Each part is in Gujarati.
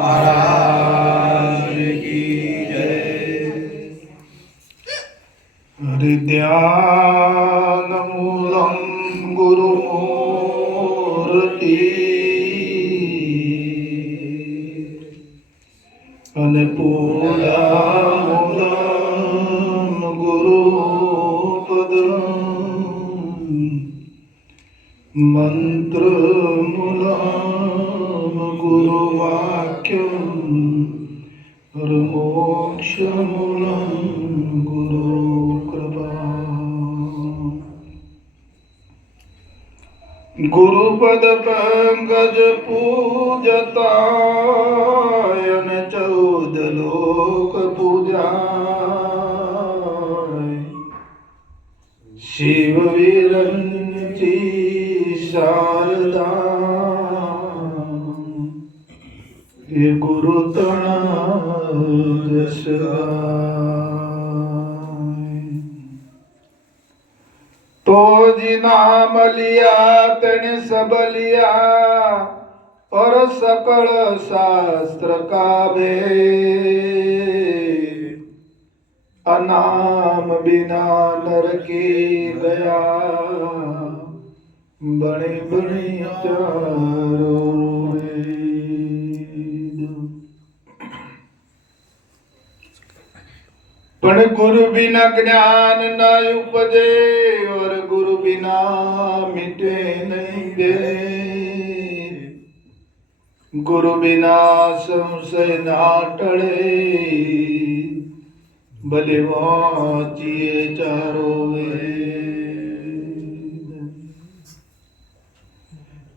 महाराज की जय। हृदयान मूलम गुरुमूर्ति अनपूर्णा मूलम गुरुपदम मंत्रमूलम गुरुवाक्यम मोक्षमूलम गुरुकृपा। गुरुपद पंकज पूजतायन 14 लोक पूजाय। शिव विरंची शारदा ये गुरु तना तो जी नाम लिया तेने सब लिया और सकल शास्त्र का भेद। अनाम बिना नर की गया बड़े बड़े चारों वेद। पण गुरु बिना ज्ञान न उपजे और गुरु बिना मिटे नहीं भेद। गुरु बिना संशय ना टळे भले वाचिए चारों वेद।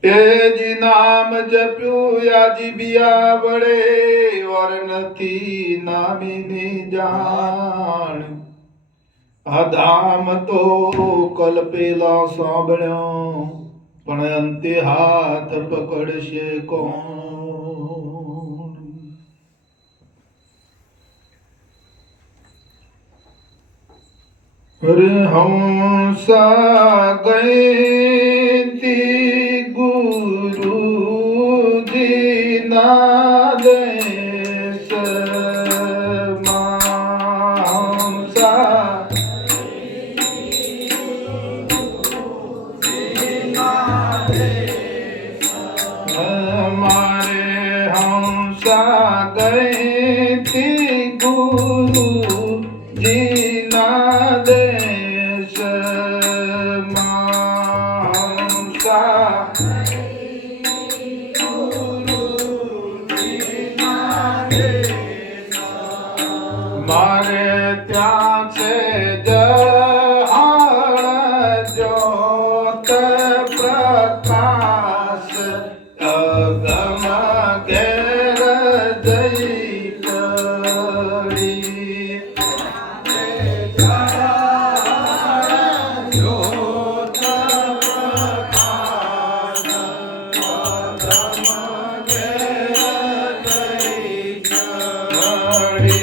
ए जी नाम जप्यो या जी बिया बड़े और नथी नामी जान। धाम तो कल पेला सांभळ्यो पण अंते हाथ पकड़शे कोण। अरे हंसा गए ती गुरु जी ना देश हंसा हमारे हंसा गए थे गुरु जी ना देश हंसा मारे ત્યાં છે જહાળ જ્યોત પ્રકાશ અગમ ઘેર જઈ ચડી। જ્યોત પ્રકાશ અગમ ઘેર જઈ ચડી।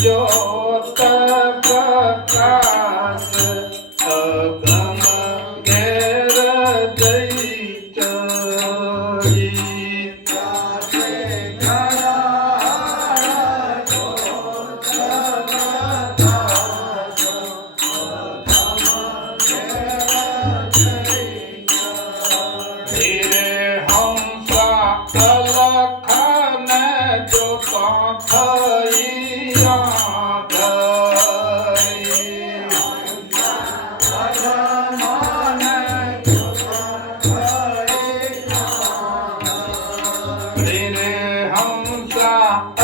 ज्योत प्रकाश अगम घेर जई चढ़ी। धीरे हंसा अलखन जो पाथैया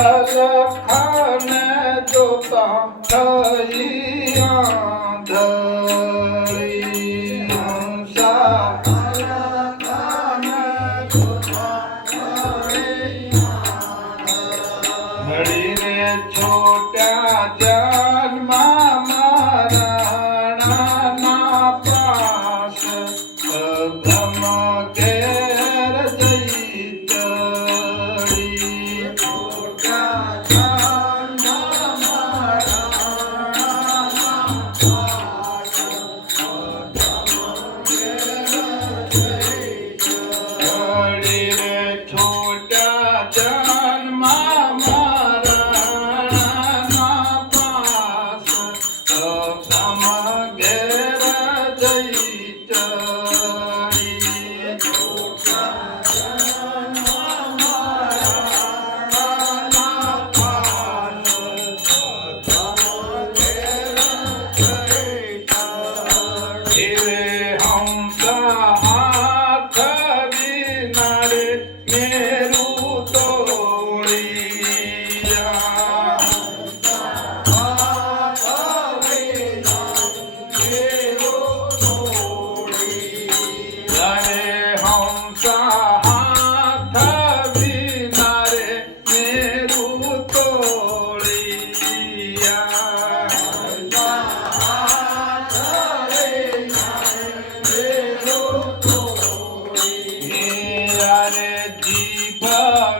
अलखन जो पाथैया धरी। हंसा हरी रे छोटा जन्मा मरणा ना पास अगम घेर जई चढ़ी। छोटा जन्मा मरणा યારે જીભ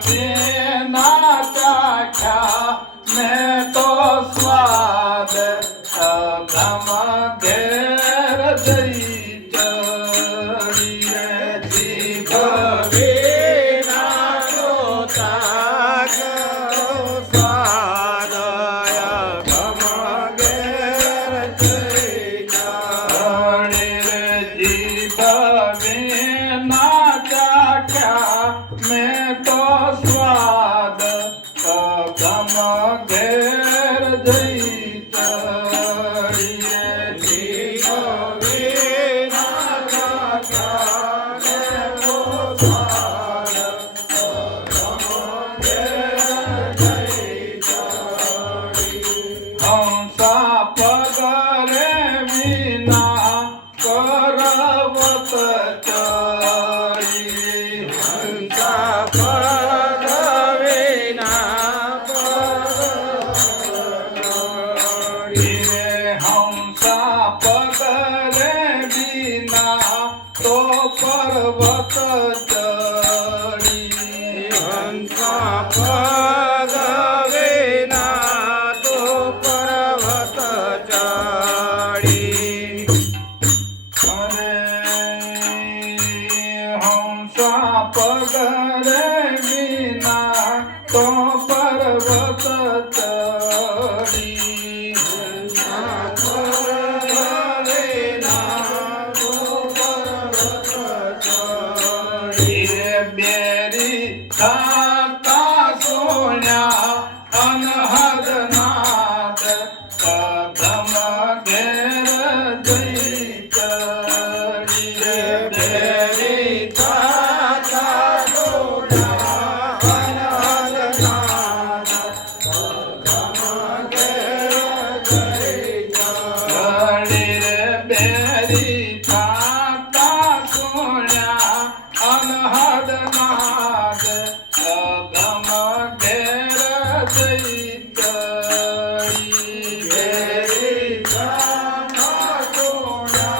વિના ચાખ્યા મેં તો સ્વાદ અગમ ઘેર જઈ ચડી રે જીભ मैं तो स्वाद गम घेर जई चढ़िए जीव विना चाख्या मैं तो स्वाद गम घेर जई चढ़ी हंसा पगरे विना करवत तो पर्वत चढ़ी हंसा पद विना तो पर्वत चढ़ी अरे हंसा पद विना तो पर्वत चढ़ी बेरी खाता सोन्या अनहद नाद कदम घेर जई चढ़ी बेरी खाता सोन्या अनहद नाद कदम घेर जई चढ़ी बेरी खाता सोन्या अनहद नाद अगम घेर जई चढ़ी बेरी खाता सोन्या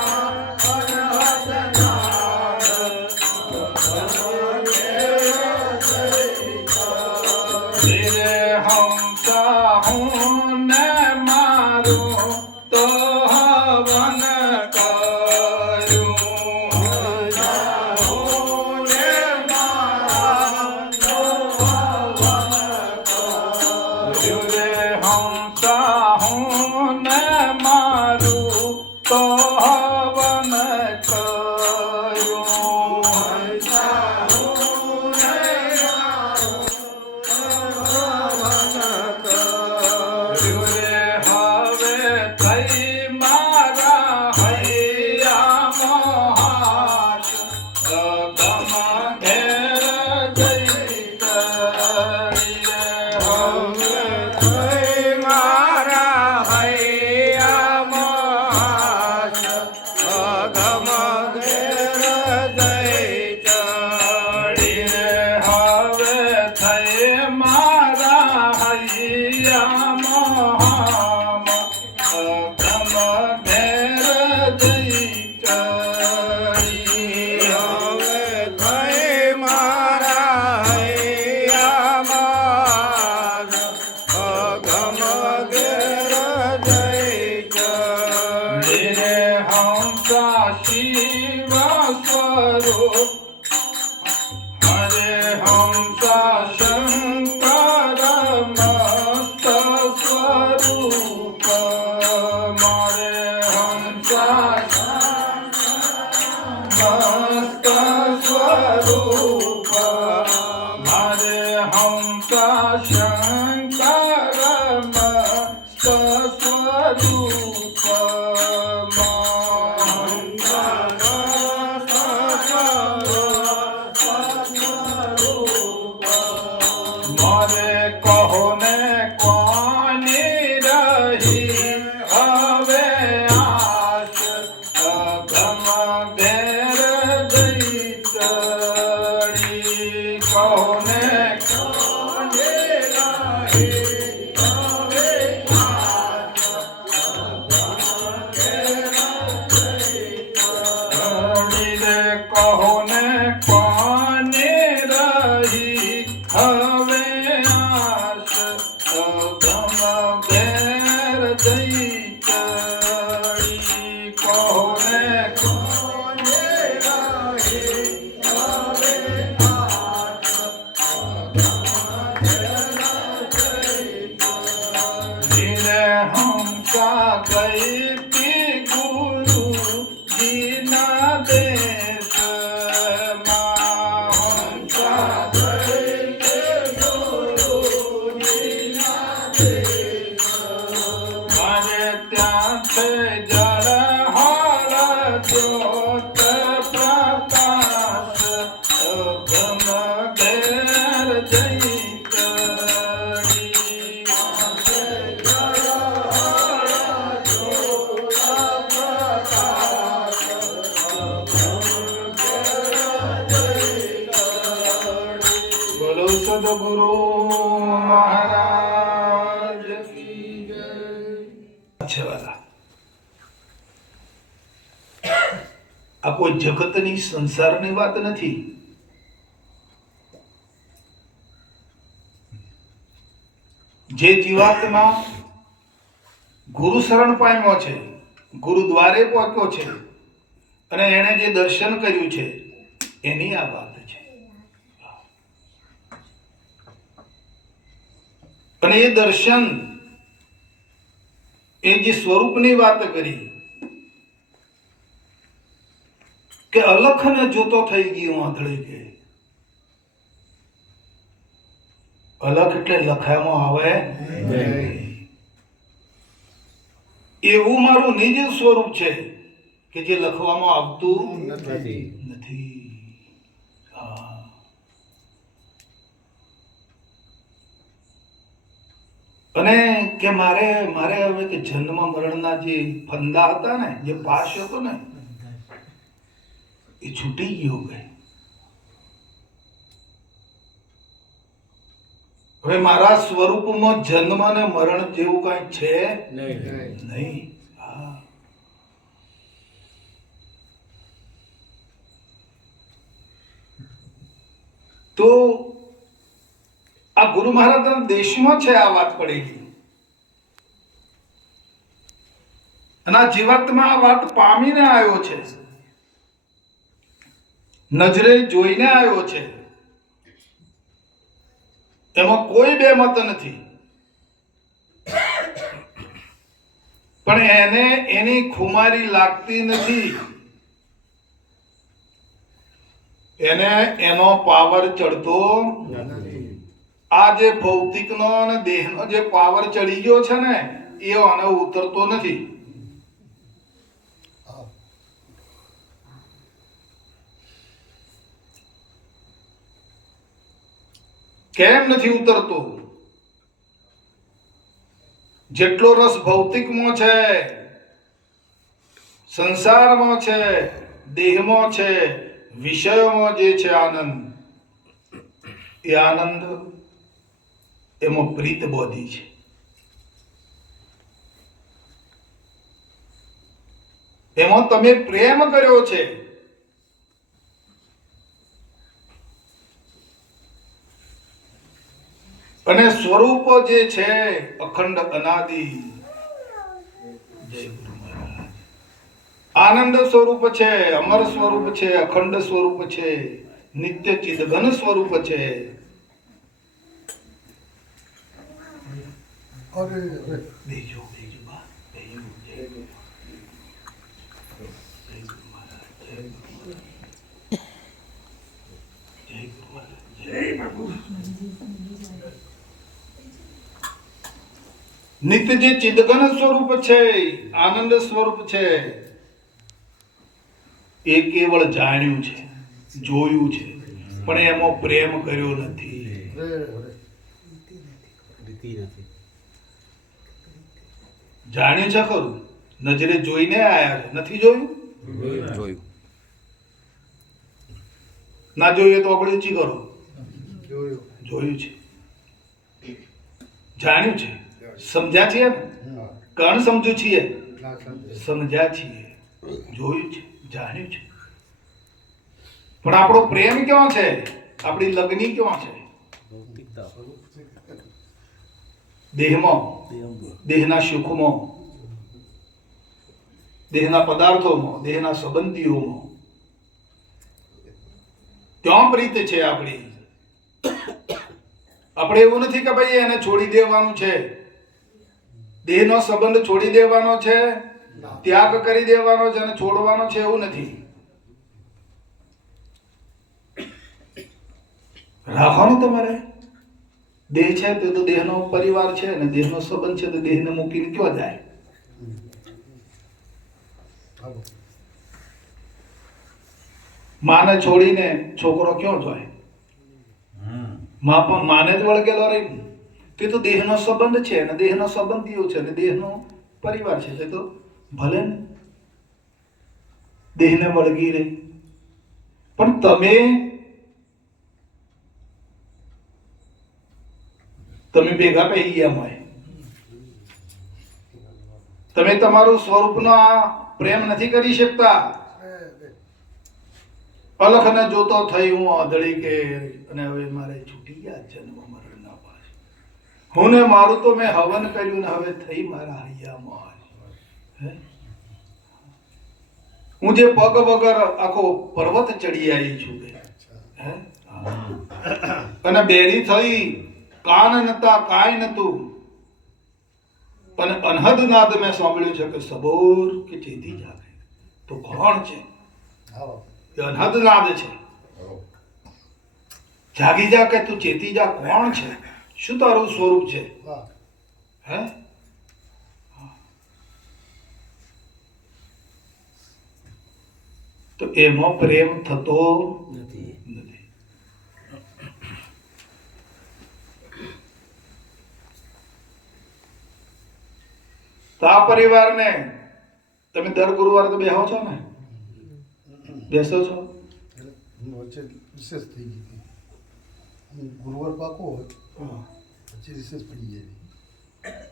अनहद नाद अगम घेर जई चढ़ी रे हंसा हूँ न मारू तो हवन हंसा हूँ न मारू तो हवन करूं हंसा हूँ न मारू तो हवन करूं रे हवे थई मारा हैया मोहाश गम घेर जई चढ़ी हवे मारा हैया मोहम गम घेर जई चढ़ी हवे थई मारा हैया मोहम गम घेर जई चढ़ी रे हंसा शिव स्वरूप हरे हंसा शंकर मस्त स्वरूप मारे हंसा मस्त स्वरूप मारे हंसा शंकर मस्त स्वरूप मारे कहो ने कौनी रही हवे आश गम घेर जई चढ़ी कहो ने कौनी रही हवे आश गम घेर जई चढ़ी रे कहो ने कौनी સદગુરુ મહારાજ કી જય. અચ્છા વાલા, આ કોઈ જગતની સંસારની વાત નથી. જે જીવાત્મા ગુરુ શરણ પામ્યો છે, ગુરુદ્વારે પહોંચ્યો છે અને એને જે દર્શન કર્યું છે એની આ વાત છે. અને એ દર્શન, એ જે સ્વરૂપની વાત કરી કે અલખને જોતો થઈ ગયો આંધળી કે. અલખ એટલે લખામાં આવે નહીં. એવું મારું નિજ સ્વરૂપ છે કે જે લખવામાં આવતું નથી. અને કે મારે હવે કે જન્મ મરણના જે ફંદા હતા ને, જે પાશ હતો ને, એ છૂટી ગયો કે હવે મારા સ્વરૂપમાં જન્મ અને મરણ જેવું કઈ છે નહીં. તો આ ગુરુ મહારાજના દેશમાં છે આ વાત પડેલી. અને આ જીવાત્મા આ વાત પામીને આવ્યો છે, નજરે જોઈને આવ્યો છે. એમાં કોઈ બે મત નથી. પણ એને એની ખુમારી લાગતી નથી. એને એનો પાવર ચડતો નથી. આ જે ભૌતિકનો અને દેહનો જે પાવર ચડી ગયો છે ને, એ આને ઉતરતો નથી. કેમ નથી ઉતરતો? જેટલો રસ ભૌતિકમાં છે, સંસારમાં છે, દેહમાં છે, વિષયોમાં જે છે આનંદ, એ આનંદ એમાં પ્રીત બોધી છે. એમાં તમે પ્રેમ કર્યો છે. અને સ્વરૂપ જે છે અખંડ અનાદિ. જય ગુરુ મહારાજ. આનંદ સ્વરૂપ છે, અમર સ્વરૂપ છે, અખંડ સ્વરૂપ છે, નિત્ય ચિદઘન સ્વરૂપ છે. બેજો બા, બેજો. જય ગુરુ મહારાજ, જય ગુરુ મહારાજ, જય ગુરુ મહારાજ, જય પ્રભુ. નિત્ય જે ચિદઘન સ્વરૂપ છે, આનંદ સ્વરૂપ છે, એ કેવળ જાણ્યું છે, જોયું છે, પણ એમાં પ્રેમ કર્યો નથી. જાણ્યું છે ખરું, નજરે જોઈને આયા છે, નથી જોયું? ના જોઈએ તો આપણે ઊંચી કરો. જોયું છે, જાણ્યું છે, સમજ્યા છીએ ને? કણ સમજુ છીએ? સમજ્યા છીએ, જોયું છે, જાણ્યું છે. પણ આપણો પ્રેમ ક્યાં છે? આપણી લગ્ની ક્યાં છે? દેહમાં, દેહના સુખમાં, દેહના પદાર્થોમાં, દેહના સંબંધીઓમાં. ત્યાં પ્રીત છે આપણી. આપણે એવું નથી કે ભાઈ એને છોડી દેવાનું છે, દેહનો સંબંધ છોડી દેવાનો છે, ત્યાગ કરી દેવાનો છે અને છોડવાનો છે, એવું નથી. રાખવાનું તમારે. દેહ છે તે તો દેહનો પરિવાર છે, અને દેહનો સંબંધ છે તો દેહને મૂકીને ક્યાં જાય? માને છોડીને છોકરો ક્યાં જાય? માને જ વળગેલો રહી. તે તો દેહનો સંબંધ છે, અને દેહનો સંબંધીઓ છે, અને દેહનો પરિવાર છે. તે તો ભલે ને દેહને વળગી રહી, પણ તમે તમે ભેગા કહી ગયા હોય. તમે તમારું સ્વરૂપનો આ પ્રેમ નથી કરી શકતા. અલખને જોતો થઈ હું આંધળી કે અને હવે મારે છૂટી ગયા જન્મ મરણના પાશ. હું ને મારું તો મેં હવન કર્યું ને હવે થઈ મારા હૈયામાં. હું જે પગ વગર આખો પર્વત ચડી આવી છું અને બેરી થઈ, કાન નતા, કાંઈ નતું, પણ અનહદ નાદ મેં સાંભળ્યું છે કે સબોર કે ચેતી જાગે. તો કોણ છે? એ અનહદ નાદ છે. જાગી જા કે તું ચેતી જા. કોણ છે? શું તારું સ્વરૂપ છે? હે? તો એમાં પ્રેમ થતો નથી. તો આ પરિવારને તમે દર ગુરુવારે તો બેહો છો ને? બેસો છો? વચ્ચે રિસેસ થઈ ગઈ હતી. ગુરુવાર પાકો હોય પછી રિસેસ પડી જાય.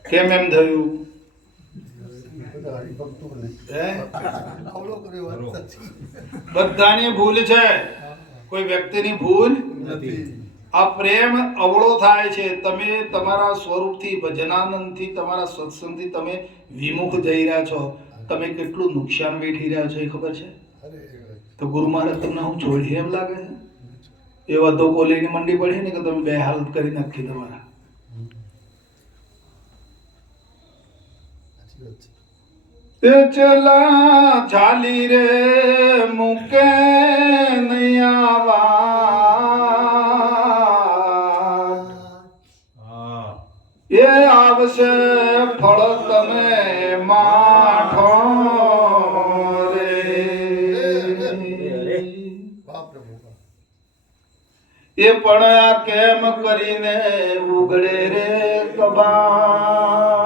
કેમ એમ થયું? બધા હરિભક્તોને આવડો કર્યો વાત સાચી. બધાની ભૂલ છે, કોઈ વ્યક્તિની ભૂલ નથી. આ પ્રેમ અવળો થાય છે. તમે તમારા સ્વરૂપથી, ભજનાનંદથી, તમારા સત્સંગથી તમે વિમુખ જઈ રહ્યા છો. તમે કેટલું નુકસાન વેઠી રહ્યા છો એ ખબર છે? તો ગુરુ મહારાજ તમને હું છોડી એમ લાગે છે? એવા ધોકો લઈને મંડી પડી ને કે તમે બે હાલત કરી નાખી તમારા. તે ચલા ઝાલી રે મૂકે નૈયા, એ આવશે ફળ તમે માઠો રે. એ પણ આ કેમ કરીને ઉગડે રે કબાટ,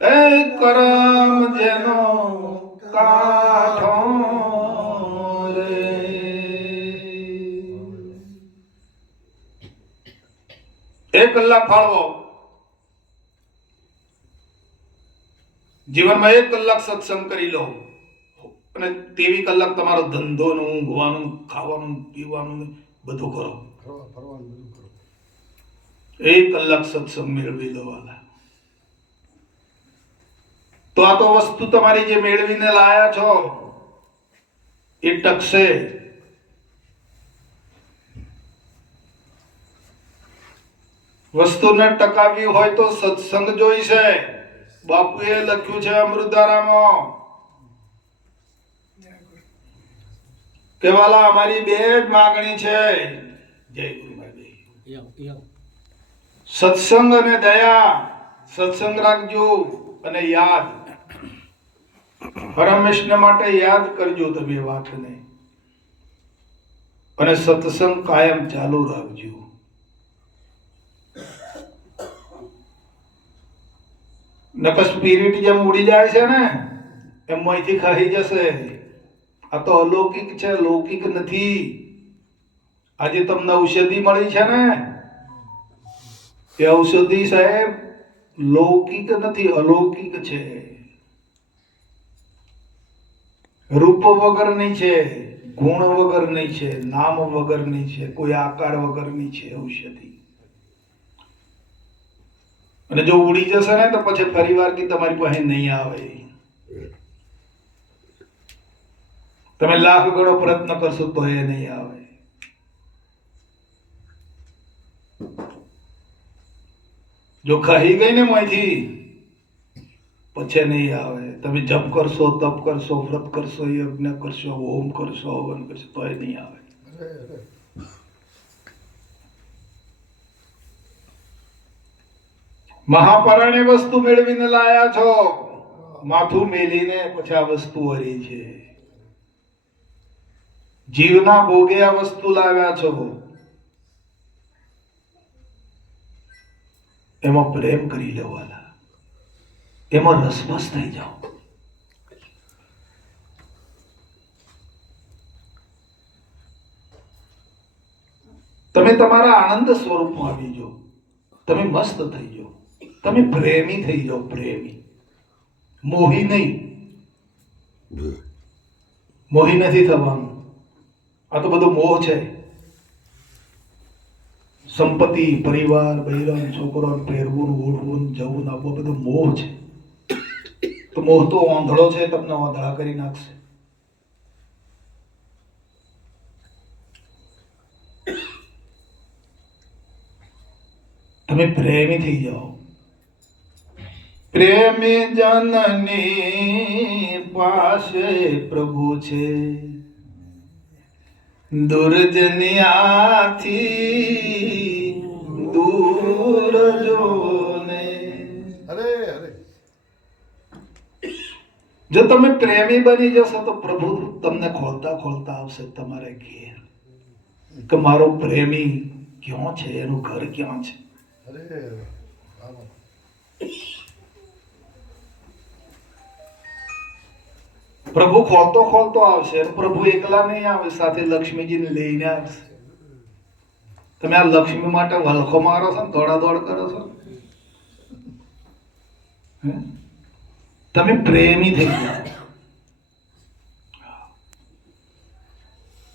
એ કરમ જેનો કાઠો રે. એક કલાક ફાળવો. જીવનમાં 1 કલાક સત્સંગ કરી લો અને 23 કલાક તમારો ધંધોનું, ઊંઘવાનું, ખાવાનું, પીવાનું બધું કરો. 1 કલાક સત્સંગ મેળવી લો વાલા. તો આ તો વસ્તુ તમારી જે મેળવીને લાયા છો એ ટકશે. વસ્તુને ટકાવવી હોય તો સત્સંગ જોઈશે. બાપુએ લખ્યું છે અમૃતધારામાં કે વાલા અમારી 2 જ માગણી છે. જય ગુરુ મહારાજ. સત્સંગ અને દયા. સત્સંગ રાખજો અને યાદ, હંમેશને માટે યાદ કરજો તમે વાતને, અને સત્સંગ કાયમ ચાલુ રાખજો. નકર સ્પિરિટ જેમ ઉડી જાય છે ને એમ અહીંથી ખાઈ જશે. આ તો અલૌકિક છે, લૌકિક નથી. આજે તમને ઔષધિ મળી છે ને, એ ઔષધિ સાહેબ લૌકિક નથી, અલૌકિક છે. રૂપ વગરની છે, ગુણ વગરની છે, નામ વગરની છે, કોઈ આકાર વગરની છે ઔષધિ. અને જો ઉડી જશે ને તો પછી ફરીવાર કે તમારી પાસે નહીં આવે. તમે લાખ ગણો પ્રયત્ન કરશો તો એ નહીં આવે. જો ખાઈ ગઈ ને મોંથી પછી નહીં આવે. તમે જપ કરશો, તપ કરશો, વ્રત કરશો, યજ્ઞ કરશો, હોમ કરશો, હવન કરશો તો એ નહીં આવે. મહાપરાણે વસ્તુ મેળવીને લાયા છો, માથું મેલીને પછી આ વસ્તુ હરી છે. જીવના ભોગે આ વસ્તુ લાવ્યા છો, એમાં પ્રેમ કરી લેવાના, એમાં રસબસ થઈ જાઓ. તમે તમારા આનંદ સ્વરૂપમાં આવી જાઓ, તમે મસ્ત થઈ જાઓ, તમે પ્રેમી થઈ જાઓ, પ્રેમી, મોહી નહીં. મોહી નથી થવાનું. આ તો બધો મોહ છે. સંપત્તિ, પરિવાર, બૈરન, છોકરો, પહેરવું, ઓઢવું, જવું, આપવું, બધો મોહ છે. તો મોહ તો ઓંધળો છે, તમને ઓંધળા કરી નાખશે. તમે પ્રેમી થઈ જાઓ. પ્રેમી જનની પાસે પ્રભુ છે, દુર્જનિયાથી દૂર જોને. અરે અરે જો તમે પ્રેમી બની જશો તો પ્રભુ તમને ખોલતા ખોલતા આવશે તમારે ઘેર કે મારો પ્રેમી ક્યાં છે, એનું ઘર ક્યાં છે. અરે વાહ. પ્રભુ ખોલતો ખોલતો આવશે. પ્રભુ એકલા નહીં આવે, સાથે લક્ષ્મીજીને લઈને આવશે. તમે આ લક્ષ્મી માટે વલખો મારો છો ને, દોડાદોડ કરો છો. હે? તમે પ્રેમી થઈ જાઓ.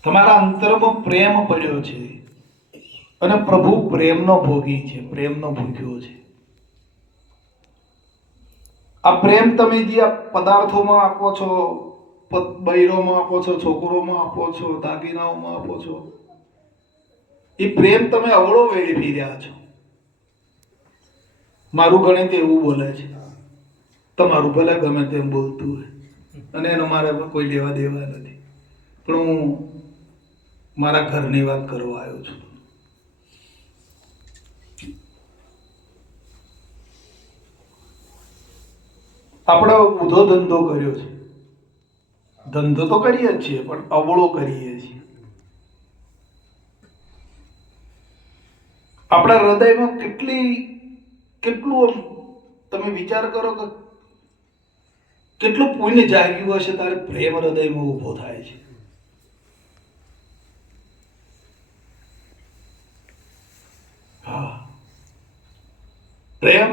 તમારા અંતરમાં પ્રેમ પડ્યો છે અને પ્રભુ પ્રેમનો ભોગી છે, પ્રેમનો ભૂખ્યો છે. આ પ્રેમ તમે જે આ પદાર્થોમાં આપો છો, બૈરોમાં આપો છો, છોકરોમાં આપો છો, દાગીનાઓમાં આપો છો, એ પ્રેમ તમે અવળો વેડફી રહ્યા છો. મારું ગણિત એવું બોલે છે, તમારું ભલે ગમે તેમ બોલતું હોય, અને એનો મારે કોઈ લેવા દેવા નથી. પણ હું મારા ઘરની વાત કરવા આવ્યો છું. આપણે ઊંધો ધંધો કર્યો છે. ધંધો તો કરીએ જ છીએ, પણ અવળો કરીએ છીએ. આપણા હૃદયમાં કેટલું તમે વિચાર કરો કે કેટલું પુણ્ય જાગ્યું હશે તારે પ્રેમ હૃદયમાં ઊભો થાય છે. હા, પ્રેમ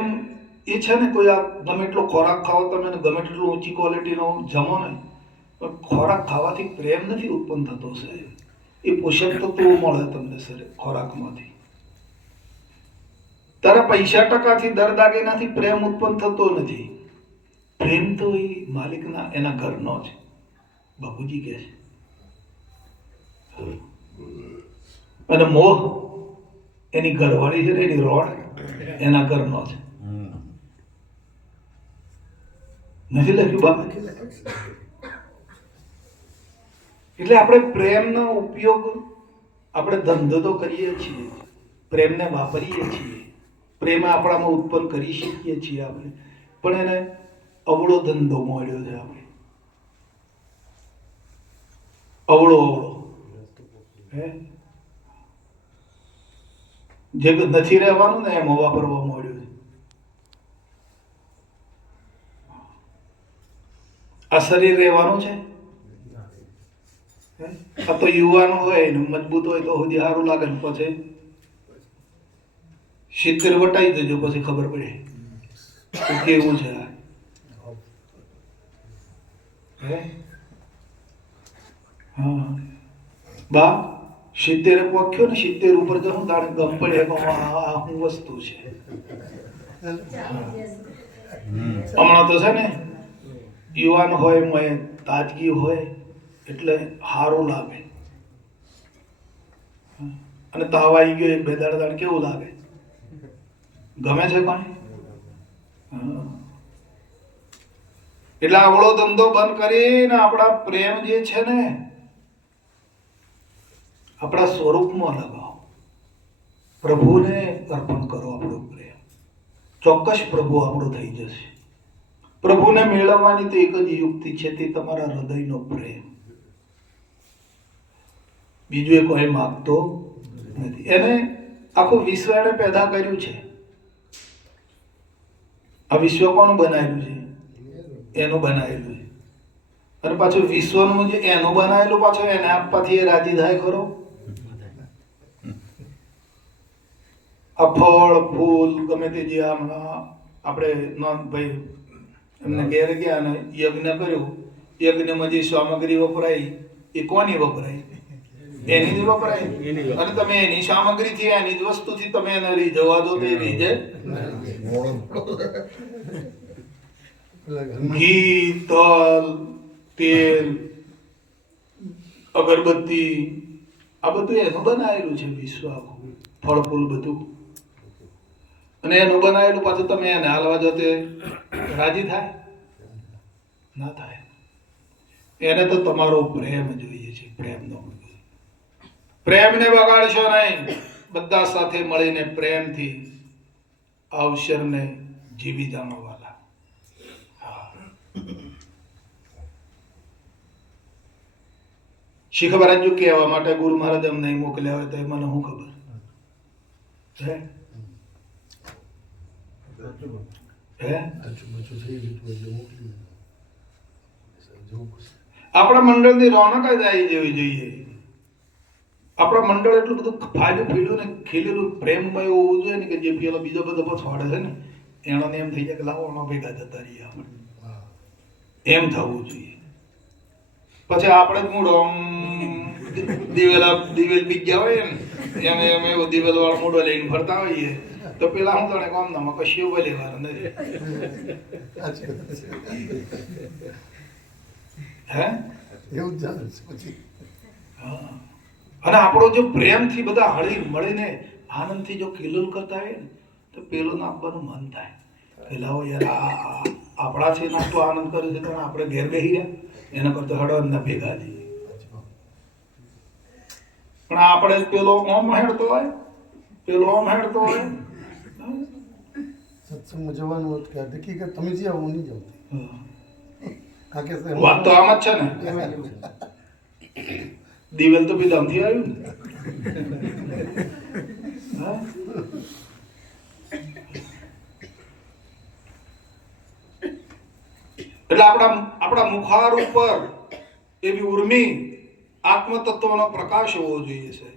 એ છે ને, કોઈ આ ગમે એટલો ખોરાક ખાઓ તમે, ને ગમે એટલું ઊંચી ક્વોલિટીનો જમો ને, પણ ખોરાક ખાવાથી પ્રેમ નથી ઉત્પન્ન થતો. સાહેબ, એ પોષક તત્વો મળે તમને શરીર ખોરાકમાંથી. તારા પૈસા ટકાથી, દર દાગીનાથી પ્રેમ ઉત્પન્ન થતો નથી. પ્રેમ તો એ માલિકના, એના ઘરનો છે. બાપુજી કહે છે. અને મોહ એની ઘરવાળી છે ને, એની રોડ એના ઘરનો છે. નથી લખ્યું બાપા? એટલે આપણે પ્રેમનો ઉપયોગ, આપણે ધંધો તો કરીએ છીએ, પ્રેમને વાપરીએ છીએ, પ્રેમ આપણામાં ઉત્પન્ન કરી શકીએ છીએ આપણે, પણ એને અવળો ધંધો મળ્યો છે. આપણે અવળો હે જે નથી રહેવાનું ને એમ વાપરવા મળ્યો છે. આ શરીર રહેવાનું છે. આ તો યુવાનો હોય ને મજબૂત હોય તો સુધી સારું લાગે ને પછી 70 વટાઈ દેજો, પછી ખબર પડે કે કેવું છે. હા બા 70 પહોંચ્યો ને, 70 ઉપર જવું તારે ગમ પડે કે આ શું વસ્તુ છે. હમણાં તો છે ને યુવાન હોય, મેં તાજગી હોય એટલે સારું લાગે, અને તાવ આવી ગયો 1-2 દાડા કેવું લાગે? ગમે છે કોને? એટલે આવડો ધંધો બંધ કરીને આપણા પ્રેમ જે છે ને, આપણા સ્વરૂપમાં લગાવો. પ્રભુને અર્પણ કરો આપણો પ્રેમ. ચોક્કસ પ્રભુ આપણો થઈ જશે. પ્રભુને મેળવવાની તો એક જ યુક્તિ છે, તે તમારા હૃદયનો પ્રેમ. બીજું એ કોઈ માગતો નથી. એને આખું વિશ્વ એને પેદા કર્યું છે. આ વિશ્વ કોનું બનાવેલું છે? એનું બનાવેલું છે. અને પાછું વિશ્વનું જે એનું બનાવેલું, પાછું એને આપવાથી એ રાજી થાય ખરો? આ ફળ ફૂલ ગમે તે જે આમ આપણે ન ભાઈ એમને ઘેર ગયા અને યજ્ઞ કર્યો, યજ્ઞમાં જે સામગ્રી વપરાય એ કોની વપરાય? એની જ વપરાય. અને તમે એની સામગ્રીથી એની જ વસ્તુથી તમે એને રીઝવવા દો તો એ રીઝે? ઘી, તલ, તેલ, અગરબત્તી આ બધું એનું બનાવેલું છે વિશ્વ આખું, ફળ ફૂલ બધું. અને એનું બનાવેલું પાછું તમે એને હાલવા દો તે રાજી થાય? ના થાય. એને તો તમારો પ્રેમ જોઈએ છે, પ્રેમનો. પ્રેમને બગાડશો નહીં. બધા સાથે મળીને પ્રેમથી આ અવસરને જીવી જાણો વાલા. શીખ મહારાજ કહેવા માટે ગુરુ મહારાજ અમને મોકલ્યા હોય તો એ મને શું ખબર હે? આપણા મંડળની રોનક જ આવી જવી જોઈએ. આપણા મંડળ એટલું બધું ફાયલું ફીડ્યું ને ખીલેલું પ્રેમમય હોવું જોઈએ ને કે જે પેલો બીજો બધો પછવાડે છે ને એનો એમ થઈ જાય કે લાવો એનો ભેગા જતા રહીએ આપણે, એમ થવું જોઈએ. પછી આપણે જ મૂડો દિવેલ બીજા હોય ને એમ એમ એવો દિવેલ વાળો મૂડો લઈને ફરતા હોઈએ તો પેલા હું તને કોમ નામાં કશું બોલે વાર નથી હે એવું જ જાણે છે પછી. હા. અને આપણો જો પ્રેમથી બધા હળી મળીને આનંદથી જો કિલોલ કરતા હોય ને તો પેલું આપવાનું મન થાય કે લાવો યાર આપણા છે ને તો આનંદ કરે છે પણ આપણે ઘેર બેસી ગયા એના કરતા હળો ના ભેગા જઈએ. પણ આપણે પેલો ઓમ હેડતો હોય, પેલો ઓમ હેડતો હોય. સત્સંગમાં જવાનું હોત કે હકીકત તમે જે હું નહીં જાઉં. વાત તો આમ જ છે ને. દિવેલ તો બી દમથી આવ્યું ને. એટલે આપણા મુખાર ઉપર એવી ઉર્મી આત્મતત્વનો પ્રકાશ હોવો જોઈએ છે.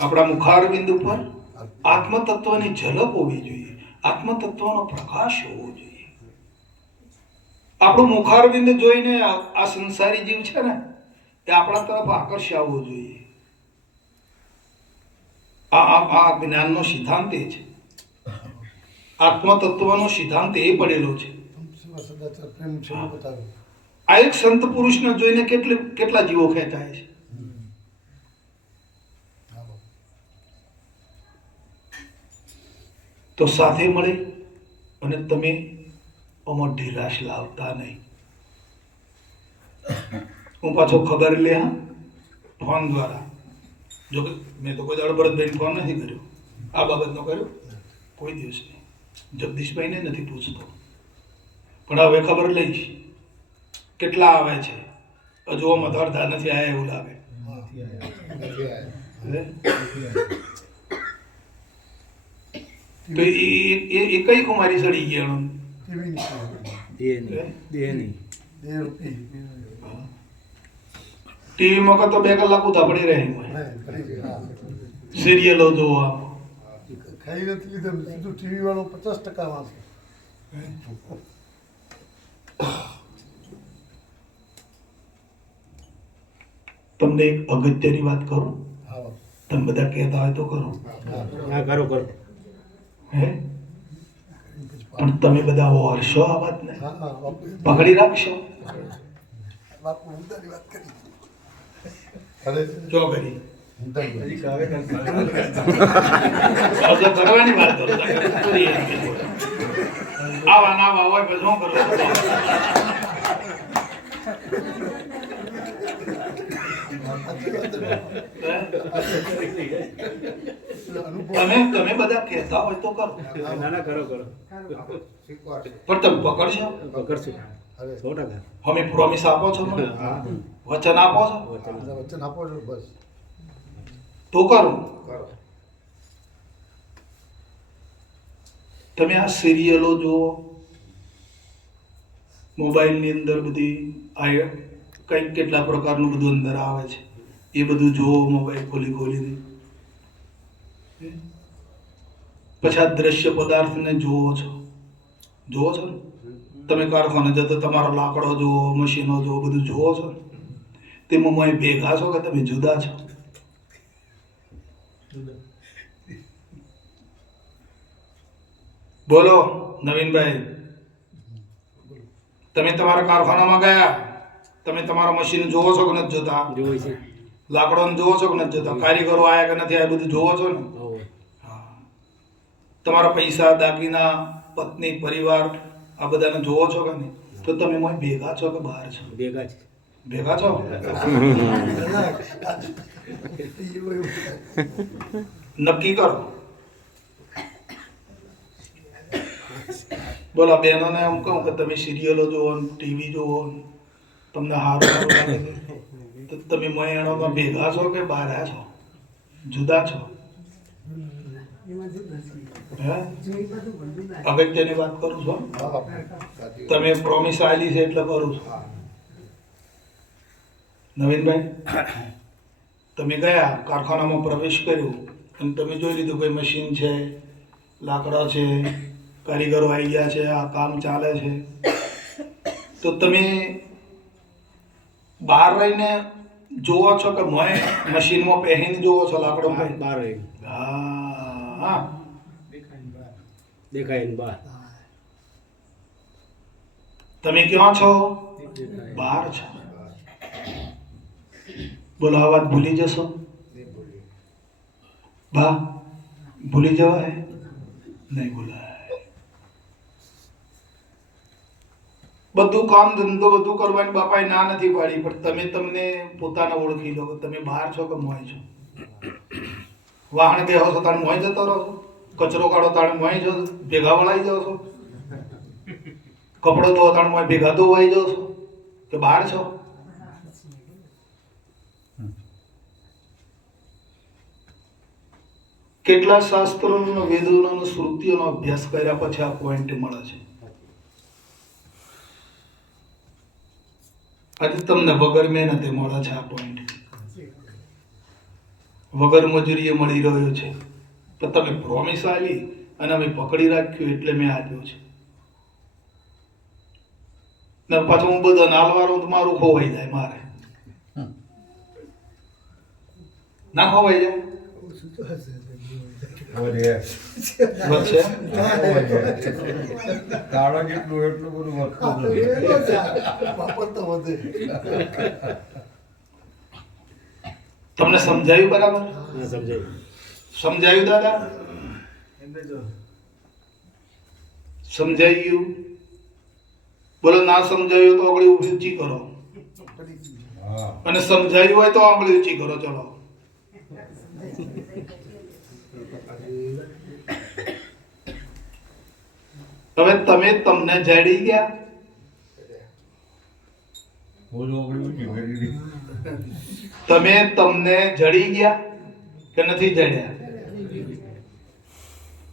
આપણા મુખારબિંદ ઉપર આત્મતત્વની ઝલક હોવી જોઈએ, આત્મતત્વનો પ્રકાશ હોવો જોઈએ. આપણું મુખારબિંદ જોઈને આ સંસારી જીવ છે ને એ આપણા તરફ આકર્ષાવવો જોઈએ. આ જ્ઞાનનો સિદ્ધાંત એ છે, આત્મતત્વનો સિદ્ધાંત એ પડેલો છે. આ એક સંત પુરુષને જોઈને કેટલા જીવો ખેંચાય છે. તો સાથે મળી અને તમે આમાં ઢીલાશ લાવતા નહીં. હું પાછો ખબર લે હા ફોન દ્વારા. જો કે મેં તો કોઈ દાડો ભરતભાઈને ફોન નથી કર્યો, આ બાબતનો કર્યો કોઈ દિવસ નહીં. જગદીશભાઈને નથી પૂછતો, પણ હવે ખબર લઈશ કેટલા આવે છે. હજુ આમાં અડધા નથી આવ્યા એવું લાગે. તો એ કઈ કુમારી સડી ગયા ટીવીમાં તો 2 કલાક ઉતા પડી રહે સિરિયલો જોવા. ખાઈ નથી લીધું સીધું ટીવી વાળો 50% વાંચે. તમને એક અગત્યની વાત કરું, તમે બધા કહેતા હોય તો કરો. કરો હે પણ તમે બધા હોરશો આ વાતને, પકડી રાખશો. બાપુ મુદ્દાની વાત કરી જો કરી કરવાની વાત કરો. આવા ના આવા હોય પછી શું કરો? તમે બધા કહેતા હોય તો કરો. નાના કરો પણ તમે પકડશો? કરશું 100%. અમે પ્રોમિસ આપો છો મને? વચન આપો છો? વચન આપો છો બસ તો કરો. તમે આ સિરિયલો જુઓ, મોબાઈલની અંદર બધી કંઈક કેટલા પ્રકારનું બધું અંદર આવે છે એ બધું જુઓ મોબાઈલ ખોલીને. પછી આ દ્રશ્ય પદાર્થને જુઓ છો ને? તમે કારખાને જતો તમારો લાકડો જુઓ, મશીનો જુઓ, બધું જુઓ છો ને? તેમાં મોય ભેગા છો કે તમે જુદા છો? બોલો નવીનભાઈ, તમે તમારા કારખાનામાં ગયા, તમે તમારા મશીન જોવો છો કે નથી જોતા? જોઈ છે. લાકડોને જોવો છો કે નથી જોતા? કારીગરો આયા કે નથી આયા બધું જોવો છો ને? હોવે. હા. તમારા પૈસા, દાગીના, પત્ની, પરિવાર આ બધાને જોવો છો કે નહીં? તો તમે મોય ભેગા છો કે બહાર છો? ભેગા છે. ભેગા છો? નક્કી કરો. બોલો બહેનોને એમ કહું કે તમે સિરિયલો જોવો ને ટીવી જોવો ને તમને સારું લાગે તો તમે મયાણોમાં ભેગા છો કે બહાર છો? જુદા છો? હે? અગત્યની વાત કરું છું. તમે પ્રોમિસ આલી છે એટલે કરું છું. નવીનભાઈ, તમે ગયા કારખાનામાં પ્રવેશ કર્યો અને તમે જોઈ લીધું કોઈ મશીન છે, લાકડા છે, કારીગરો આવી ગયા છે, આ કામ ચાલે છે, તો તમે બહાર રહીને જોવો છો કે મોય મશીનમાં પહેરીને જોવો છો લાકડો? બહાર રહી. હા. દેખાય ને બહાર. તમે ક્યાં છો? દેખાય. બહાર છો. બોલો આ વાત ભૂલી જશો? બા ભૂલી જવાય? નહીં ભૂલાય. બધું કામ ધંધો બધું કરવાની બાપાએ ના નથી પાડી, પણ તમે તમને પોતાને ઓળખી લો કે તમે બહાર છો કે મોય છો. વાહન બેહો છો તાણે મોય જતો રહો છો, કચરો કાઢો તાણે મોય જો ભેગા વળાઈ જાઓ છો, કપડો ધોવો તાણે મોય ભેગા ધોવાઈ જાઓ છો કે બહાર છો? કેટલા શાસ્ત્રોનો, વેદોનો, શ્રુતિઓનો અભ્યાસ કર્યા પછી આ પોઈન્ટ મળે છે. આજે તમને વગર મહેનતે મળે છે આ પોઈન્ટ. વગર મજૂરીએ મળી રહ્યો છે. પણ તમે પ્રોમિસ આલી અને અમે પકડી રાખ્યું એટલે મેં આપ્યો છે. ને પાછું હું બધા નાલવાળું તો મારું ખોવાઈ જાય. મારે ના ખોવાઈ જાય? વચ્ચે તાળો જેટલું એટલું બધું વધતું તમને સમજાયું બરાબર? ના સમજાય. સમજાયું દાદા? સમજાઈ ગયું? બોલો ના સમજાયું તો આંગળી ઊંચી કરો, અને સમજાયું હોય તો આંગળી ઊંચી કરો. ચલો હવે તમે તમને જડી ગયા? તમે તમને જડી ગયા કે નથી જડ્યા?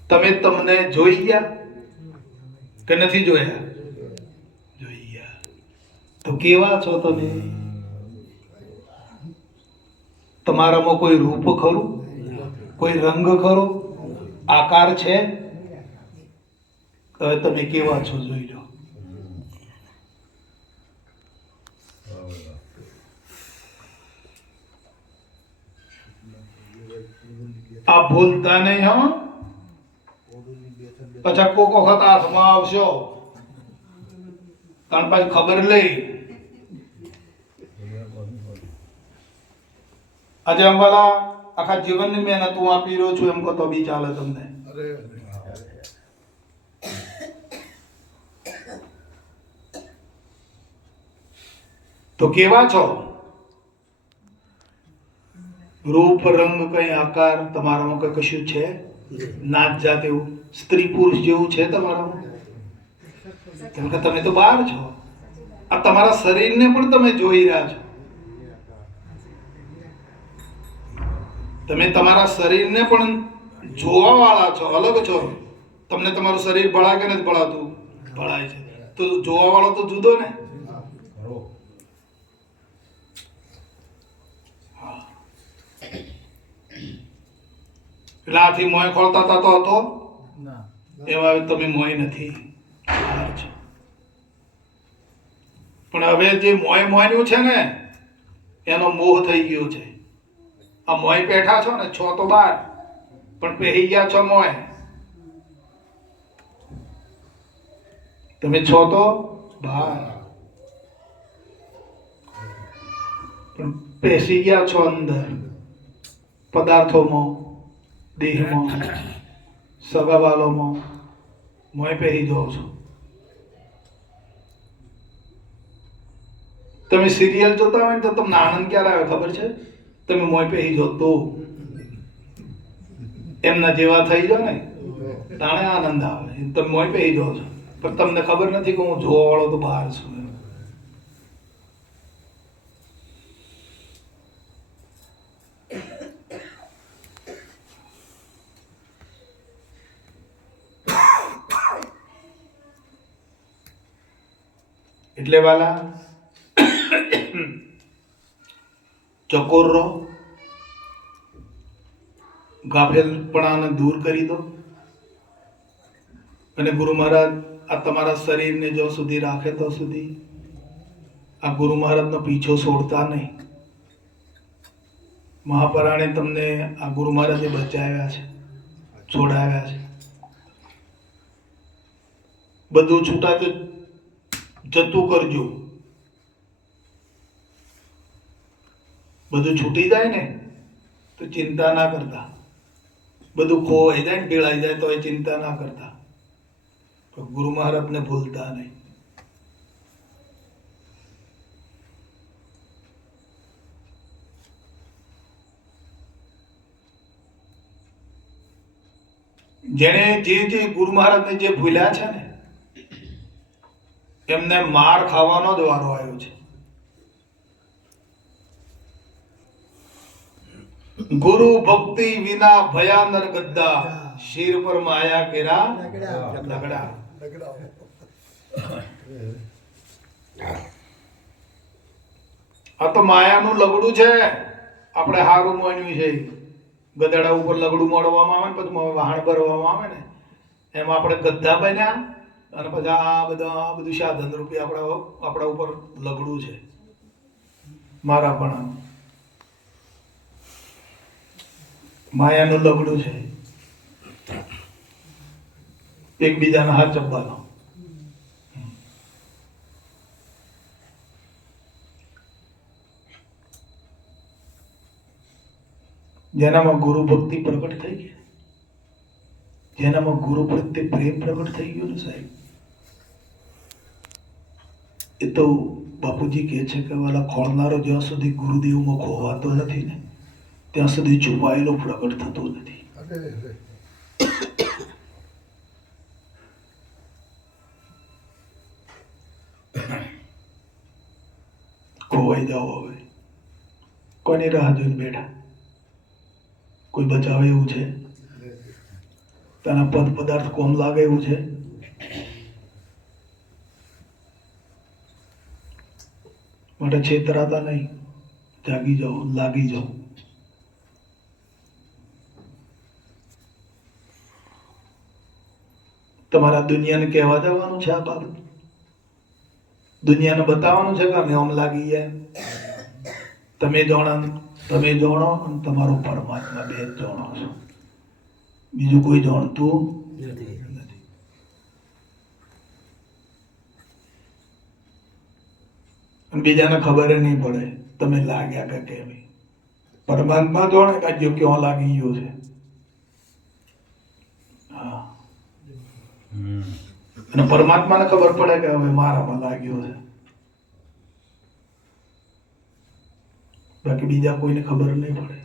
તમે તમને જોઈ ગયા કે નથી જોયા? જોઈ ગયા. તો કેવા છો તમે? તમારામાં કોઈ રૂપ ખરું? કોઈ રંગ ખરો? આકાર છે? હવે તમે કેવા છો જોઈ લો. આ ભૂલતા નહીં હો. પછી કોક વખત હાથમાં આવશો કારણ પાછી ખબર લઈ. આજે અંબાલા આખા જીવનની મહેનત હું આપી રહ્યો છું એમ કહો તો બી ચાલે તમને. તો કેવા છો? રૂપ રંગ કઈ આકાર તમારામાં કઈ કશું છે? નાત જાત એવું સ્ત્રી પુરુષ જેવું છે તમારામાં? કેમ કે તમે તો બહાર છો. આ તમારા શરીરને પણ તમે જોઈ રહ્યા છો. તમે તમારા શરીરને પણ જોવા વાળા છો, અલગ છો. તમને તમારું શરીર ભળાય કે નથી ભળાતું? ભળાય છે. તો જોવા વાળો તો જુદો ને. એટલે આથી મોય ખોલતા હતા તો હતો ના એવા તમે મોય નથી, બહાર છો. પણ હવે જે મોયનું છે ને એનો મોહ થઈ ગયો છે. આ મોય બેઠા છો ને, છો તો બહાર પણ પહેરી ગયા છો મોય. તમે છો તો બહાર પણ પેસી ગયા છો અંદર પદાર્થોમાં, દેહમાં, સગાવાલોમાં મોય પહેરી જાઓ છો. તમે સિરિયલ જોતા હોય ને તો તમને આનંદ ક્યારે આવે ખબર છે? તમે મોય પહેરી જાઓ તો. એમના જેવા થઈ જાઓ ને તાણે આનંદ આવે. તમે મોય પહેરી જાઓ છો પણ તમને ખબર નથી કે હું જોવા વાળો તો બહાર છું. એટલે વાલા ચકોર રહો, ગાફેલપણાને દૂર કરી દો. અને ગુરુ મહારાજ આ તમારા શરીરને જો સુધી રાખે તો સુધી આ ગુરુ મહારાજનો પીછો છોડતા નહીં. મહાપરાણે તમને આ ગુરુ મહારાજે બચાવ્યા છે, છોડાવ્યા છે. બધું છૂટા તો જતું કરજો. બધું છૂટી જાય ને તો ચિંતા ના કરતા. બધું ખોવાઈ જાય ને પીળાઈ જાય તો એ ચિંતા ના કરતા. તો ગુરુ મહારાજને ભૂલતા નહીં. જેણે જે ગુરુ મહારાજને જે ભૂલ્યા છે ને એમને માર ખાવાનો જ વારો આવ્યો છે. ગુરુ ભક્તિ વિના ભયાનર ગદ્દા, શિર પર માયા કેરા લગડા. આ તો માયાનું લગડું છે. આપણે હારું માન્યું છે. ગધેડા ઉપર લગડું મોડવામાં આવે ને પછી વાહણ ભરવામાં આવે ને એમ આપણે ગધા બન્યા અને પછી આ બધું સાધન રૂપે આપણા ઉપર લગડું છે. મારા પણ માયાનું લગડું છે. એકબીજાના હાથ ચપ્પાનો. જેનામાં ગુરુ ભક્તિ પ્રગટ થઈ ગઈ, જેનામાં ગુરુ પ્રત્યે પ્રેમ પ્રગટ થઈ ગયો ને સાહેબ, એ તો બાપુજી કહે છે કે વાલા ખોળનારો જ્યાં સુધી ગુરુદેવમાં ખોવાતો નથી ને ત્યાં સુધી છુપાયેલો પ્રગટ થતો નથી. ખોવાઈ જાઓ હવે. કોની રાહ જોઈને બેઠા? કોઈ બચાવે એવું છે? તેના પદ પદાર્થ કોમ લાગે એવું છે? માટે છેતરાતા નહીં. જાગી જાઓ, લાગી જાઓ. તમારા દુનિયાને કહેવા જવાનું છે આ બાબત. દુનિયાને બતાવવાનું છે કે અમે આમ લાગી ગયા. તમે જાણો અને તમારો પરમાત્મા બે જ જાણો છો. બીજું કોઈ જાણતું નથી. અને બીજાને ખબર નહીં પડે તમે લાગ્યા કે કેમ. પરમાત્મા જાણે કે જો ક્યાં લાગી ગયો છે. હા, અને પરમાત્માને ખબર પડે કે હવે મારામાં લાગ્યો છે. બાકી બીજા કોઈને ખબર નહીં પડે.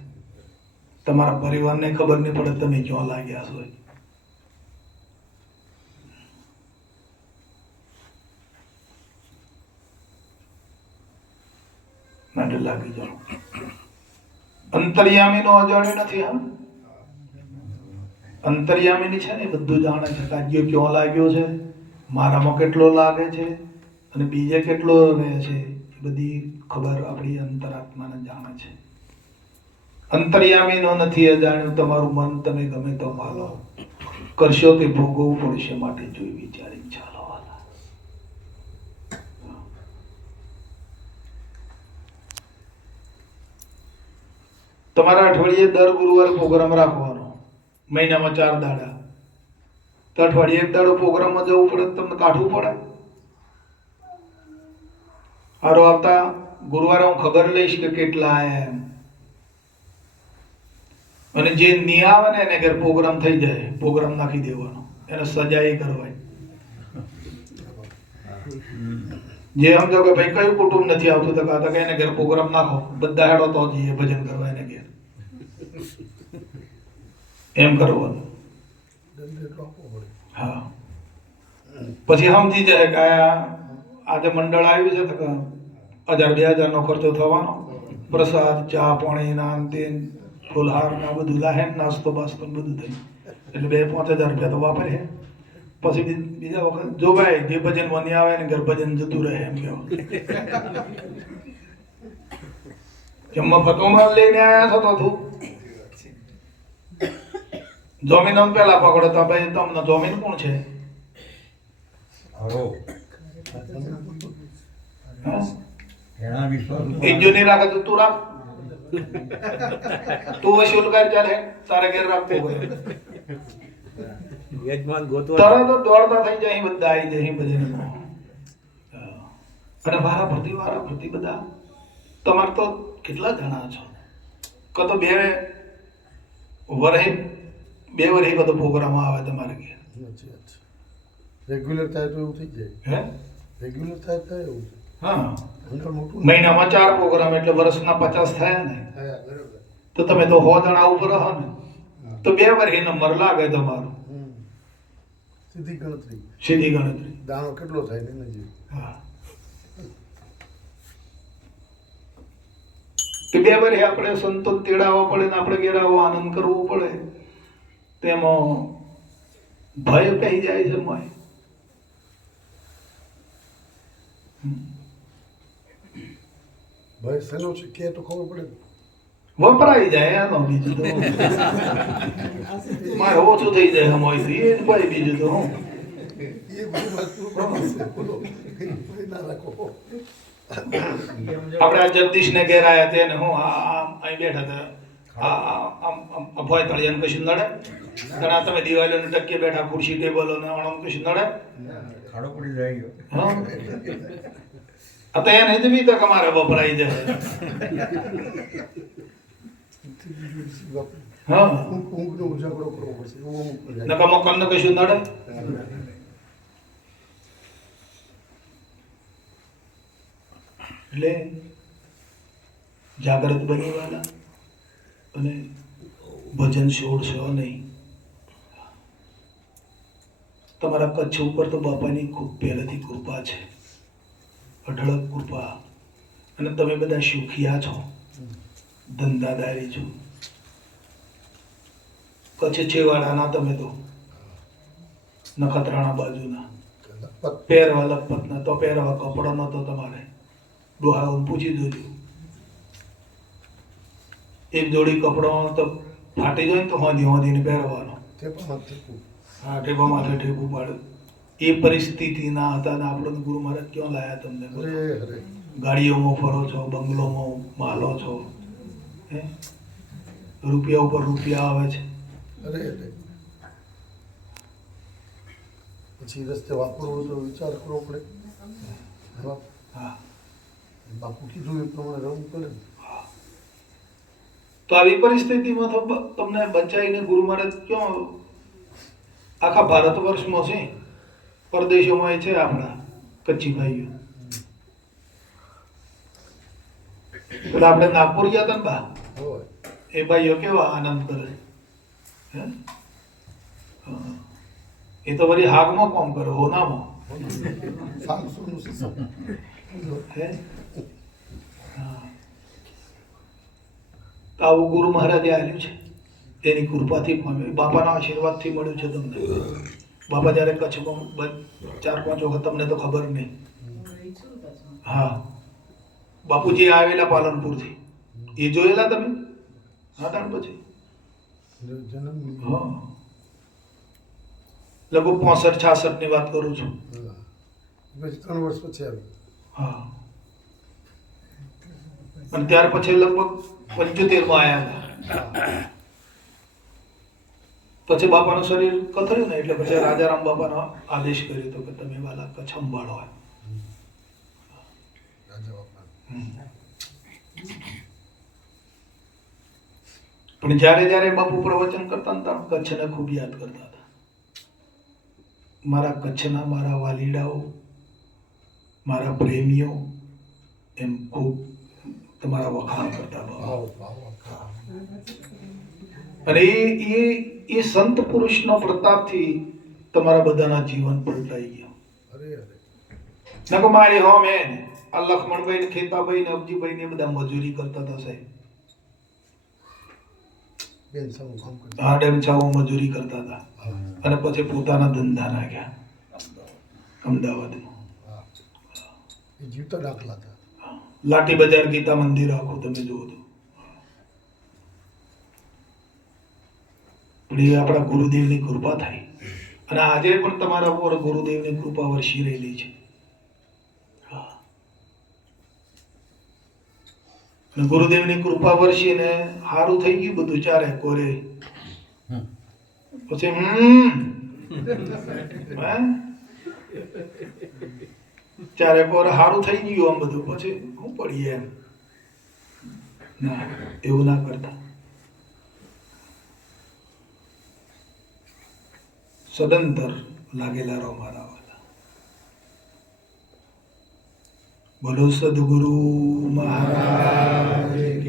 તમારા પરિવારને ખબર નહીં પડે તમે ક્યાં લાગ્યા છો. માટે લાગી જાઓ. અંતર્યામી નો અજાણ્યો નથી. હા, અંતર્યામીની છે ને બધું જાણે છે. કાજ્યો ક્યાં લાગ્યો છે, મારામાં કેટલો લાગે છે અને બીજે કેટલો રહે છે, એ બધી ખબર આપણી અંતરાત્માને જાણે છે. અંતર્યામીનો નથી અજાણ્યું તમારું મન, તમે ગમે તો માલો, કરશો તે ભોગવવું પડશે, માટે જોઈ વિચારી ચાલો વાલા. તમારા અઠવાડિયે દર ગુરુવારે પ્રોગ્રામ રાખવાનો, મહિનામાં 4 દાડા. તો અઠવાડિયે 1 દાડો પ્રોગ્રામમાં જવું પડે તો તમને કાઢવું પડે. હારો આવતા ગુરુવારે હું ખબર લઈશ કે કેટલા આયા એમ. અને જે નહીં આવે ને એને ઘેર પ્રોગ્રામ થઈ જાય, પ્રોગ્રામ નાખી દેવાનો, એને સજા એ કરવાની. જે સમજો કે ભાઈ કયું કુટુંબ નથી આવતું તો કહે એને ઘેર પ્રોગ્રામ નાખો, બધા હેડો તો જઈએ ભજન કરવા એને ઘેર. એમ કરવાનું. દંડ આપવો પડે. હા, પછી સમજી જાય કે આજે મંડળ આવ્યું છે તો કે 1000-2000 નો ખર્ચો થવાનો, પ્રસાદ, ચા, પાણી, નાન, તેન, ફુલહાર ના બધું લાહે, નાસ્તો બાસ્તો બધું થઈ, એટલે 2-5 હજાર રૂપિયા તો વાપરે. પછી બીજા વખત જો ભાઈ જે ભજન વની આવે ને ઘર ભજન જતું રહે એમ કેવું. જમવા ફતોમાં લઈને આવ્યા છો તો તું જોમીન આમ પેલા પકડો તો ભાઈ તમને જોમીન કોણ છે? હરો હા? એના વિશ્વાસ એક જો નહીં રાખે તો તું રાખ, તું વસૂલ કર, ચાલે તારે ઘેર રાખવો હોય. યજમાન ગોતવા તરત જ દોડતા થઈ જાય, બધા આવી જાય ભજન. અને વારા ફરતી બધા તમારે તો કેટલા જણા છો? કતો 2 વર્ષે કતો પ્રોગ્રામ આવે તમારે ઘેર. સાચી વાત છે. રેગ્યુલર થાય તો એવું થઈ જાય. હે? રેગ્યુલર થાય તો એવું છે. હા, મંડળ મોટું મહિનામાં 4 પ્રોગ્રામ એટલે વર્ષના 50 થયા ને. થાય. બરાબર. તો તમે તો 100 જણા ઉપર રહો ને, તો 2 વર્ષે નંબર લાગે તમારો. સીધી ગણતરી. સીધી ગણતરી. દાણો કેટલો થાય ને એના જેવું. હા, કે 2 વર્ષે આપણે સંતો તેડાવવા પડે ને આપણે ઘેર આવો આનંદ કરવો પડે, તેમાં ભય કહી જાય છે મોય. ભાઈ શેનો છે કે તો ખબર પડે ને. વપરાઈ જાય એનો, બીજું તો મારે ઓછું થઈ જાય મોયથી, એ જ ભાઈ, બીજું તો હું. એ બધી વસ્તુ બોલો ના રાખો. આપણે આ જગદીશને ઘેર આવ્યા તેને હું અહીં બેઠા હતા, આ ભોય તળિયાને કશું નડે? ઘણા તમે દિવાળીઓને ટકે બેઠા, ખુરશી ટેબલો ને આમ કશું નડે? ખાડો પડી જાય ગયો. હા, આ તો એને જ બી તો અમારે વપરાઈ જાય. હા, ઊંઘનો ઉજાગરો કરવો પડશે. એવું અમુક જાય. નકા મકાનને કશું નડે? એટલે જાગૃત બનવાના અને ભજન છોડશો નહીં. તમારા કચ્છ ઉપર તો બાપાની ખૂબ પહેલેથી કૃપા છે, અઢળક કૃપા. અને તમે બધા સુખિયા છો, ધંધાદારી છો. કચ્છ છેવાડાના તમે તો, નખત્રાણા બાજુના, પહેરવા લખપત ના તો પહેરવા કપડો નતો તમારે. ડોહાઓને પૂછી જોજો, એક જોડી કપડો તો ફાટી જાય ને તો હોંધીને પહેરવાનો. તે પણ નથી. હા, ઠેપા માથે ઠેપું પાડે. એ પરિસ્થિતિ ના હતા ને આપણે ગુરુ મહારાજ ક્યાં લાયા તમને? અરે અરે ગાડીઓમાં ફરો છો, બંગલોમાં માલો છો, હે? રૂપિયા ઉપર રૂપિયા આવે છે. અરે અરે પછી રસ્તે વાપરવું તો વિચાર કરવો પડે. હા, બાપુ કીધું એ પ્રમાણે રહેવું પડે ને. તો આવી પરિસ્થિતિમાં તો તમને બચાવીને ગુરુ મહારાજ ક્યાં આખા ભારત વર્ષમાં છે, પરદેશોમાં છે આપણા કચ્છી ભાઈઓ. પેલા આપણે નાગપુર ગયા હતા ને બા, હોય એ ભાઈઓ કેવા આનંદ કરે. હે? હા. એ તો વળી હાગમાં કોમ કરે, હોનામાં. 500 નું સિસ્ટમ. હે? હા. તો આવું ગુરુ મહારાજે આપ્યું છે, એની કૃપાથી પામ્યું, બાપાના આશીર્વાદથી મળ્યું છે તમને. બાપા જ્યારે કચ્છમાં 4-5 વખત, તમને તો ખબર નહીં. હા, બાપુજી આવેલા પાલનપુરથી, એ જોયેલા તમે? સાધારણ પછી જન્મ હા લગભગ 65-66 ની વાત કરું છું. પછી 3 વર્ષ પછી આવી. હા અને ત્યાર પછી લગભગ 75 માં આવ્યા હતા. પછી બાપાનું શરીર કથર્યું ને એટલે પછી રાજારામ બાપાનો આદેશ કર્યો હતો કે તમે વાલા કચ્છ સંભાળો. રાજા બાપા. પણ જ્યારે જ્યારે બાપુ પ્રવચન કરતા ને ત્યારે કચ્છને ખૂબ યાદ કરતા હતા. મારા કચ્છના મારા વાલીડાઓ, મારા પ્રેમીઓ એમ ખૂબ તમારા વખાણ કરતા હતા. અને એ સંત પુરુષનો પ્રતાપથી તમારા બધાના જીવન પલટાઈ ગયા. અરે અરે નકો મારી હોમ એ આ લખમણભાઈ ને ખેતાભાઈ ને અબજીભાઈ ને બધા મજૂરી કરતા હતા સાહેબ. બેન સામું કામ કરતા. હા ડેમ ચાવો મજૂરી કરતા હતા અને પછી પોતાના ધંધા નાખ્યા અમદાવાદમાં. હા એ જીવતા દાખલા હતા. લાઠી બજાર ગીતા મંદિર આખું તમે જુઓ તો. પણ એ આપણા ગુરુદેવની કૃપા થાય અને આજે પણ તમારા ઉપર ગુરુદેવની કૃપા વરસી રહેલી છે. હા. અને ગુરુદેવની કૃપા વરસીને સારું થઈ ગયું બધું ચારે કોરે. પછી હે? ચારે કોરે સારું થઈ ગયું આમ બધું પછી હું પડીએ એમ ના એવું ના કરતા. સદંતર લાગેલા રહો મારા વાલા. બોલો સદગુરુ મહારાજ